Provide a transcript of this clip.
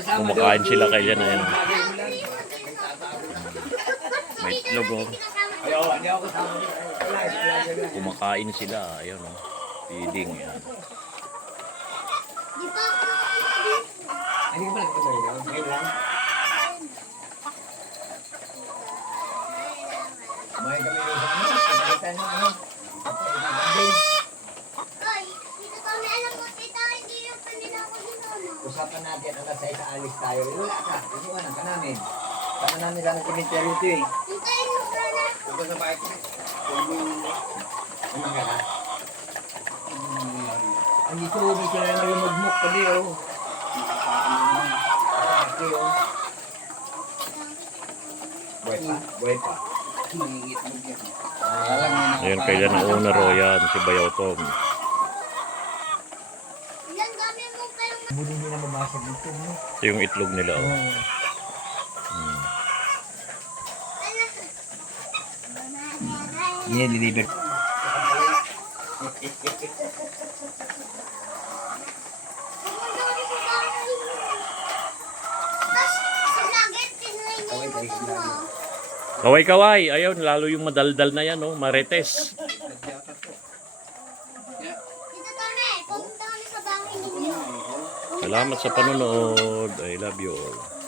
Kumakain sila kaya na yan. May itlog oh. Kumakain sila. Ayun oh. Feeding yan. Ano ba nagtuloy na? Ngayon lang? May kami yung ano? Kita na ano? Usapan natin alas 6 alis tayo. Wala ka. Isuwanan ka namin. Sana namin sana cemetery ito eh. Punta sa bahay ko. Ano ka na? Ang ito, may sila na lumagmok pali oh. Okay oh. Buhay pa? Buhay pa. Ayun kaya na owner o yan. Si Bayotong. Hindi na mabasag dito no? Ito yung itlog nila oh. Yeah, deliver. Kaway-kaway. Ayun, lalo yung madaldal na yan oh. Marites. Salamat sa panonood. I love you all.